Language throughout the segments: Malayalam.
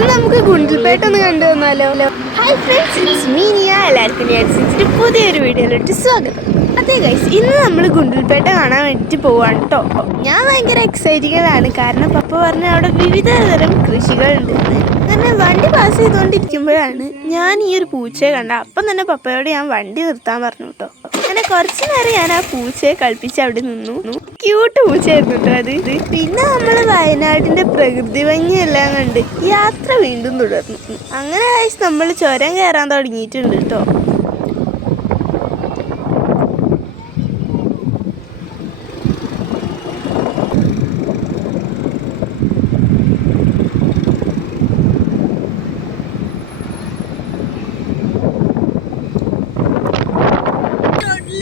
ഇന്ന് നമുക്ക് ഗുണ്ടിൽപേട്ട ഒന്ന് കണ്ടു വന്നാലോ? ഹായ് ഫ്രണ്ട്സ് ഇറ്റ്സ് മീനിയ എല്ലാവർക്കും നെറ്റ്സിന്റെ പുതിയൊരു വീഡിയോയിലോട്ട് സ്വാഗതം. അതെ ഗൈസ് ഇന്ന് നമ്മൾ ഗുണ്ടിൽപേട്ട കാണാൻ വേണ്ടിയിട്ട് പോവാണ് കേട്ടോ ഞാൻ ഭയങ്കര എക്സൈറ്റിംഗ് ആണ്. കാരണം പപ്പ പറഞ്ഞ അവിടെ വിവിധ തരം കൃഷികളുണ്ട്. അങ്ങനെ വണ്ടി പാസ് ചെയ്തുകൊണ്ടിരിക്കുമ്പോഴാണ് ഞാൻ ഈ ഒരു പൂച്ചയെ കണ്ട. അപ്പം തന്നെ പപ്പയോട് ഞാൻ വണ്ടി നിർത്താൻ പറഞ്ഞു കേട്ടോ അങ്ങനെ കുറച്ച് നേരം ഞാൻ ആ പൂച്ചയെ കളിപ്പിച്ച് അവിടെ നിന്നു. ക്യൂട്ട് പൂച്ചയായിരുന്നു കേട്ടോ അത്. പിന്നെ നമ്മൾ വയനാടിന്റെ പ്രകൃതി ഭംഗിയെല്ലാം കണ്ട് യാത്ര വീണ്ടും തുടർന്നു. അങ്ങനെ നമ്മൾ ചുരം കയറാൻ തുടങ്ങിയിട്ടുണ്ട് കേട്ടോ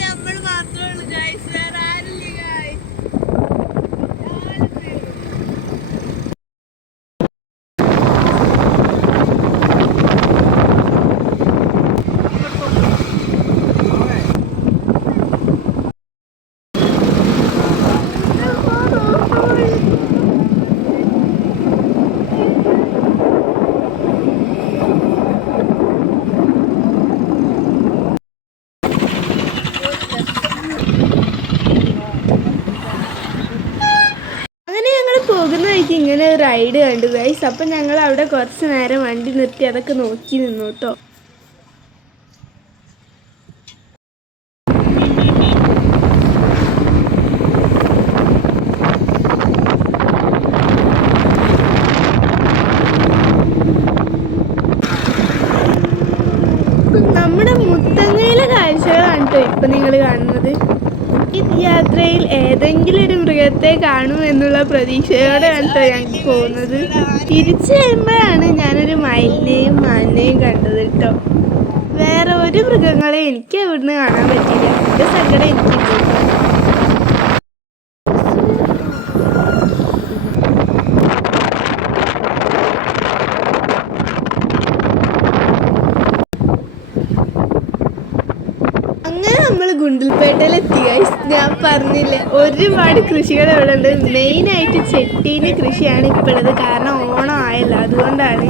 നമ്മൾ മാത്രമേ ഉള്ളൂ ഗൈസ് വേറെ ആരില്ല ഗൈസ് അങ്ങനെ ഞങ്ങൾ പോകുന്ന വഴിക്ക് ഇങ്ങനെ റൈഡ് കണ്ടു ഗൈസ് അപ്പം ഞങ്ങൾ അവിടെ കുറച്ച് നേരം വണ്ടി നിർത്തി അതൊക്കെ നോക്കി നിന്നു കേട്ടോ നമ്മുടെ മുത്തങ്ങയിലെ കാഴ്ചകളാണ് കേട്ടോ ഇപ്പം നിങ്ങൾ കാണുന്നത്. ഈ യാത്രയിൽ ഏതെങ്കിലും ഒരു മൃഗത്തെ കാണും എന്നുള്ള പ്രതീക്ഷയോടെയാണ് കേട്ടോ ഞങ്ങൾ പോകുന്നത്. തിരിച്ചു വരുമ്പോഴാണ് ഞാനൊരു മയിലിനെയും മാനിനെയും കണ്ടത് കേട്ടോ. വേറെ ഒരു മൃഗങ്ങളെ എനിക്ക് അവിടുന്ന് കാണാൻ പറ്റില്ല എന്റെ സങ്കടം എനിക്ക് അങ്ങനെ ഗൈസ്. ഞാൻ പറഞ്ഞില്ലേ ഒരുപാട് കൃഷികൾ ഇവിടെ ഉണ്ട്. മെയിനായിട്ട് ചെട്ടീന്റെ കൃഷിയാണ് ഇപ്പോൾ ഉള്ളത്. കാരണം ഓണം ആയല്ലോ അതുകൊണ്ടാണ്.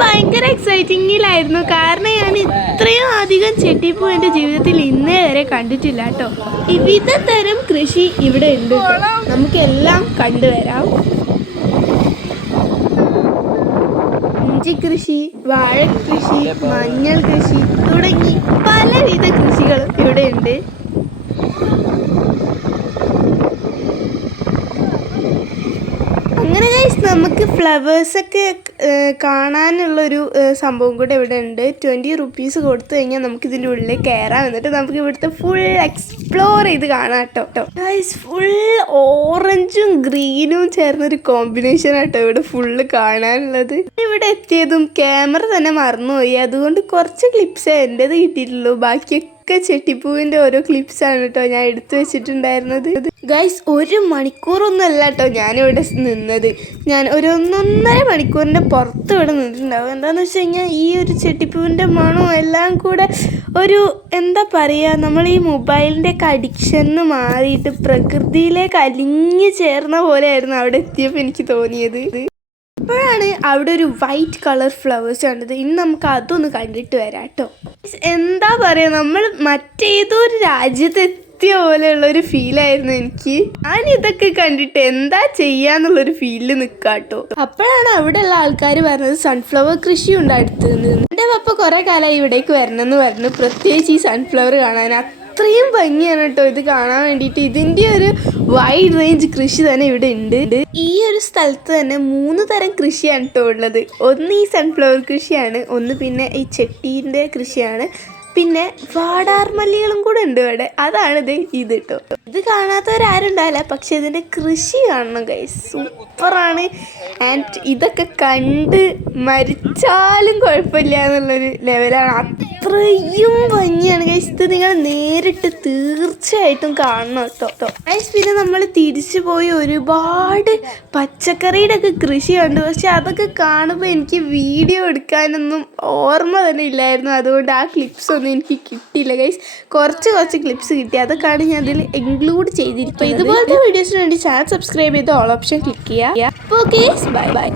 ഭയങ്കര എക്സൈറ്റിങ്ങിലായിരുന്നു കാരണം ഞാൻ ഇത്രയും അധികം ചെട്ടിപ്പൂ എന്റെ ജീവിതത്തിൽ ഇന്നേ വരെ കണ്ടിട്ടില്ല കേട്ടോ. വിവിധ തരം കൃഷി ഇവിടെ ഉണ്ട്. നമുക്കെല്ലാം കണ്ടുവരാം ഇഞ്ചി കൃഷി വാഴ കൃഷി മഞ്ഞൾ കൃഷി തുടങ്ങി പലവിധ കൃഷികളും ഇവിടെ ഉണ്ട് അങ്ങനെ ഗൈസ് നമുക്ക് ഫ്ലവേഴ്സൊക്കെ കാണാനുള്ളൊരു സംഭവം കൂടെ ഇവിടെ ഉണ്ട്. ട്വന്റി റുപ്പീസ് കൊടുത്തു കഴിഞ്ഞാൽ നമുക്ക് ഇതിന്റെ ഉള്ളിൽ കയറാം എന്നിട്ട് നമുക്ക് ഇവിടുത്തെ ഫുൾ എക്സ്പ്ലോർ ചെയ്ത് കാണാം കേട്ടോ. ഗൈസ് ഫുൾ ഓറഞ്ചും ഗ്രീനും ചേർന്നൊരു കോമ്പിനേഷൻ ആട്ടോ ഇവിടെ ഫുള്ള് കാണാനുള്ളത്. ഇവിടെ എത്തിയതും ക്യാമറ തന്നെ മറന്നുപോയി. അതുകൊണ്ട് കുറച്ച് ക്ലിപ്സ് എന്റെത് കിട്ടിയിട്ടുള്ളൂ. ബാക്കിയൊക്കെ ചെട്ടിപ്പൂവിന്റെ ഓരോ ക്ലിപ്സ് ആണ് കേട്ടോ ഞാൻ എടുത്തു വെച്ചിട്ടുണ്ടായിരുന്നത്. ഗൈസ് ഒരു മണിക്കൂറൊന്നും അല്ല കേട്ടോ ഞാനിവിടെ നിന്നത്. ഞാൻ ഒരു ഒന്നൊന്നര മണിക്കൂറിന്റെ പുറത്ത് ഇവിടെ നിന്നിട്ടുണ്ടാവും. എന്താണെന്ന് വെച്ച് കഴിഞ്ഞാൽ ഈ ഒരു ചെട്ടിപ്പൂവിന്റെ മണവും എല്ലാം കൂടെ ഒരു എന്താ പറയുക നമ്മൾ ഈ മൊബൈലിന്റെ ഒക്കെ അഡിക്ഷന് മാറിയിട്ട് പ്രകൃതിയിലേക്ക് അലിഞ്ഞു ചേർന്ന പോലെയായിരുന്നു അവിടെ എത്തിയപ്പോൾ എനിക്ക് തോന്നിയത്. അപ്പോഴാണ് അവിടെ ഒരു വൈറ്റ് കളർ ഫ്ലവേഴ്സ് കണ്ടത്. ഇനി നമുക്ക് അതൊന്ന് കണ്ടിട്ട് വരാം കേട്ടോ. എന്താ പറയുക നമ്മൾ മറ്റേതോ ഒരു രാജ്യത്ത് എത്തിയ പോലെയുള്ള ഒരു ഫീലായിരുന്നു എനിക്ക്. ഞാൻ ഇതൊക്കെ കണ്ടിട്ട് എന്താ ചെയ്യാന്നുള്ളൊരു ഫീലിൽ നിൽക്കാട്ടോ അപ്പോഴാണ് ഉള്ള ആൾക്കാർ പറഞ്ഞത് സൺഫ്ലവർ കൃഷി ഉണ്ട് അടുത്ത് നിന്ന് എന്റെ പപ്പ കുറെ കാലമായി ഇവിടേക്ക് വരണമെന്ന് പറഞ്ഞു. പ്രത്യേകിച്ച് ഈ സൺഫ്ലവർ കാണാൻ. അത്രയും ഭംഗിയാണ് കേട്ടോ ഇത് കാണാൻ വേണ്ടിയിട്ട്. ഇതിന്റെ ഒരു വൈഡ് റേഞ്ച് കൃഷി തന്നെ ഇവിടെ ഉണ്ട്. ഈ ഒരു സ്ഥലത്ത് തന്നെ മൂന്ന് തരം കൃഷിയാണ് കേട്ടോ ഉള്ളത്. ഒന്ന് ഈ സൺഫ്ലവർ കൃഷിയാണ് ഒന്ന് പിന്നെ ഈ ചെട്ടീന്റെ കൃഷിയാണ്. പിന്നെ വാടാർമല്ലികളും കൂടെ ഉണ്ട് ഇവിടെ. അതാണ് ഇത് കേട്ടോ. ഇത് കാണാത്തവരാരും ഉണ്ടാവില്ല പക്ഷെ ഇതിന്റെ കൃഷി കാണണം കൈ സൂപ്പറാണ് ആൻഡ് ഇതൊക്കെ കണ്ട് മരിച്ചാലും കുഴപ്പമില്ല എന്നുള്ളൊരു ലെവലാണ് അത്രയും ഭംഗിയാണ്. ഗൈസ് ഇത് നിങ്ങൾ നേരിട്ട് തീർച്ചയായിട്ടും കാണണം കേട്ടോ. ഗൈസ് പിന്നെ നമ്മൾ തിരിച്ചു പോയി ഒരുപാട് പച്ചക്കറിയുടെ ഒക്കെ കൃഷി കണ്ടു. പക്ഷെ അതൊക്കെ കാണുമ്പോൾ എനിക്ക് വീഡിയോ എടുക്കാനൊന്നും ഓർമ്മ തന്നെ ഇല്ലായിരുന്നു. അതുകൊണ്ട് ആ ക്ലിപ്സ് ഒന്നും എനിക്ക് കിട്ടിയില്ല. ഗൈസ് കുറച്ച് കുറച്ച് ക്ലിപ്സ് കിട്ടി. അതൊക്കെയാണ് ഞാൻ അതിൽ ഇൻക്ലൂഡ് ചെയ്തിരിക്കുന്നത്. ഇതുപോലത്തെ വീഡിയോസിന് വേണ്ടി ചാനൽ സബ്സ്ക്രൈബ് ചെയ്ത് ഓൾ ഓപ്ഷൻ ക്ലിക്ക് ചെയ്യുക. അപ്പോൾ ഗൈസ് ബൈ ബൈ